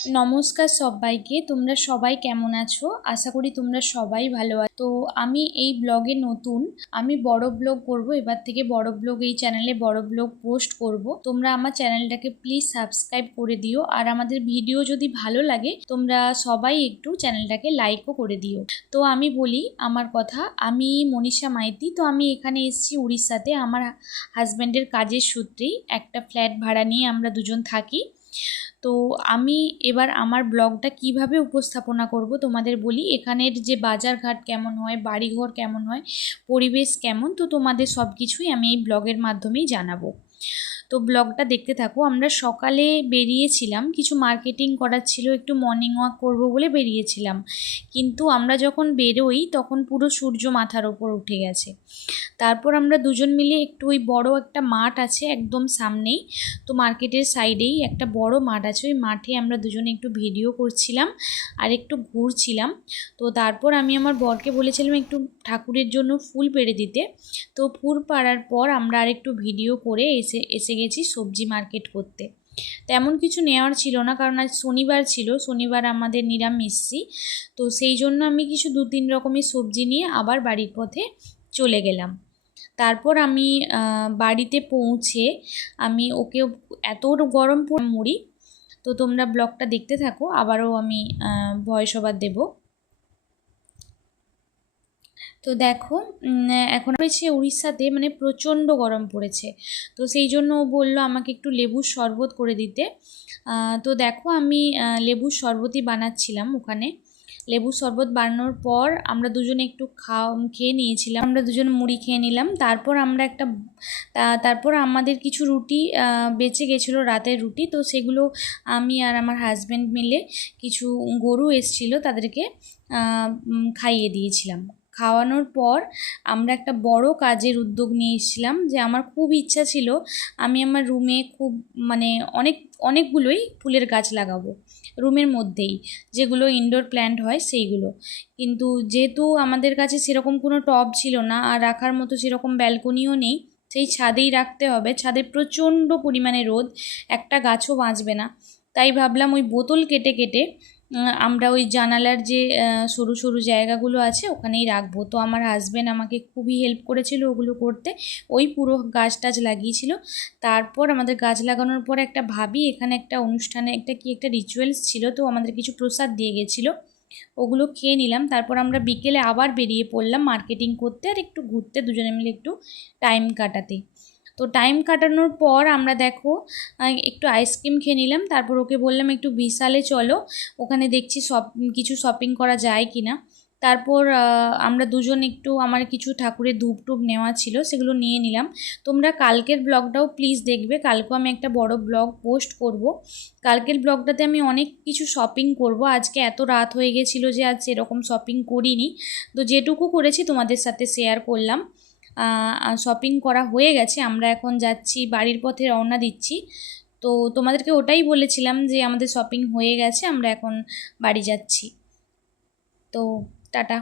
নমস্কার সবাইকে। তোমরা সবাই কেমন আছো? আশা করি তোমরা সবাই ভালো আছো। তো আমি এই ব্লগে নতুন, আমি বড় ব্লগ করব। এবার থেকে বড় ব্লগ, এই চ্যানেলে বড় ব্লগ পোস্ট করব। তোমরা আমার চ্যানেলটাকে প্লিজ সাবস্ক্রাইব করে দিও, আর আমাদের ভিডিও যদি ভালো লাগে তোমরা সবাই একটু চ্যানেলটাকে লাইকও করে দিও। তো আমি বলি আমার কথা, আমি মনীষা মাইতি। তো আমি এখানে এসেছি উড়িষ্যাতে আমার হাজব্যান্ডের কাজের সূত্রেই। একটা ফ্ল্যাট ভাড়া নিয়ে আমরা দুজন থাকি। তো আমি এবার আমার ব্লগটা কিভাবে উপস্থাপনা করব তোমাদের বলি। এখানের যে বাজারঘাট কেমন হয়, বাড়িঘর কেমন হয়, পরিবেশ কেমন, তো তোমাদের সব কিছুই আমি এই ব্লগের মাধ্যমেই জানাবো। তো ব্লগটা দেখতে থাকো। আমরা সকালে বেরিয়েছিলাম, কিছু মার্কেটিং করার ছিল, একটু মর্নিং ওয়াক করবো বলে বেরিয়েছিলাম। কিন্তু আমরা যখন বেরোই তখন পুরো সূর্য মাথার ওপর উঠে গেছে। তারপর আমরা দুজন মিলে একটু ওই বড় একটা মাঠ আছে একদম সামনেই, তো মার্কেটের সাইডেই একটা বড় মাঠ আছে, ওই মাঠে আমরা দুজনে একটু ভিডিও করছিলাম আর একটু ঘুরছিলাম। তো তারপর আমি আমার বরকে বলেছিলাম একটু ঠাকুরের জন্য ফুল পেড়ে দিতে। তো ফুল পাড়ার পর আমরা আর একটু ভিডিও করে এসে গেছি সবজি মার্কেট করতে। তেমন কিছু নেওয়ার ছিল না, কারণ আজ শনিবার ছিল, শনিবার আমাদের নিরামিষই। তো সেই জন্য আমি কিছু 2-3 রকমের সবজি নিয়ে আবার বাড়ির পথে চলে গেলাম। তারপর আমি বাড়িতে পৌঁছে আমি ওকে এত গরম পড়ে মুড়ি। তো তোমরা ব্লগটা দেখতে থাকো, আবারও আমি ভয়েস ওভার দেবো। তো দেখো, এখন হয়েছে উড়িষ্যাতে মানে প্রচণ্ড গরম পড়েছে। তো সেই জন্য ও বললো আমাকে একটু লেবুর শরবত করে দিতে। তো দেখো আমি লেবুর শরবতই বানাচ্ছিলাম ওখানে। লেবুর শরবত বানানোর পর আমরা দুজনে একটু খেয়ে নিয়েছিলাম, আমরা দুজন মুড়ি খেয়ে নিলাম। তারপর আমাদের কিছু রুটি বেঁচে গেছিলো, রাতের রুটি। তো সেগুলো আমি আর আমার হাজব্যান্ড মিলে, কিছু গরু এসেছিলো তাদেরকে খাইয়ে দিয়েছিলাম। খাওয়ানোর পর আমরা একটা বড় কাজের উদ্যোগ নিয়ে এসেছিলাম, যে আমার খুব ইচ্ছা ছিল আমি আমার রুমে খুব মানে অনেকগুলোই ফুলের গাছ লাগাবো রুমের মধ্যেই, যেগুলো ইনডোর প্ল্যান্ট হয় সেইগুলো। কিন্তু যেহেতু আমাদের কাছে সেরকম কোনো টব ছিল না, আর রাখার মতো সেরকম ব্যালকনিও নেই, সেই ছাদেই রাখতে হবে। ছাদে প্রচণ্ড পরিমাণে রোদ, একটা গাছও বাঁচবে না। তাই ভাবলাম ওই বোতল কেটে কেটে আমরা ওই জানালার যে সরু সরু জায়গাগুলো আছে ওখানেই রাখবো। তো আমার হাজব্যান্ড আমাকে খুবই হেল্প করেছিল ওগুলো করতে, ওই পুরো গাছ টাছ লাগিয়েছিল। তারপর আমাদের গাছ লাগানোর পর একটা ভাবি এখানে একটা অনুষ্ঠানে একটা রিচুয়ালস ছিল, তো আমাদের কিছু প্রসাদ দিয়ে গেছিলো, ওগুলো খেয়ে নিলাম। তারপর আমরা বিকেলে আবার বেরিয়ে পড়লাম মার্কেটিং করতে আর একটু ঘুরতে, দুজনে মিলে একটু টাইম কাটাতে। তো টাইম কাটানোর পর আমরা দেখো একটু আইসক্রিম খেয়ে নিলাম। তারপর ওকে বললাম একটু বিশালে চলো, ওখানে দেখছি কিছু শপিং করা যায় কি না। তারপর আমরা দুজন একটু, আমার কিছু ঠাকুরের ধূপ টুপ নেওয়া ছিল সেগুলো নিয়ে নিলাম। তোমরা কালকের ব্লগটাও প্লিজ দেখবে, কালকেও আমি একটা বড় ব্লগ পোস্ট করব। কালকের ব্লগটাতে আমি অনেক কিছু শপিং করব। আজকে এত রাত হয়ে গেছিলো যে আজ এরকম শপিং করিনি, তো যেটুকু করেছি তোমাদের সাথে শেয়ার করলাম। শপিং করা হয়ে গেছে, আমরা এখন যাচ্ছি, বাড়ির পথে রওনা দিচ্ছি। তো তোমাদেরকে ওটাই বলেছিলাম যে আমাদের শপিং হয়ে গেছে, আমরা এখন বাড়ি যাচ্ছি। তো টাটা।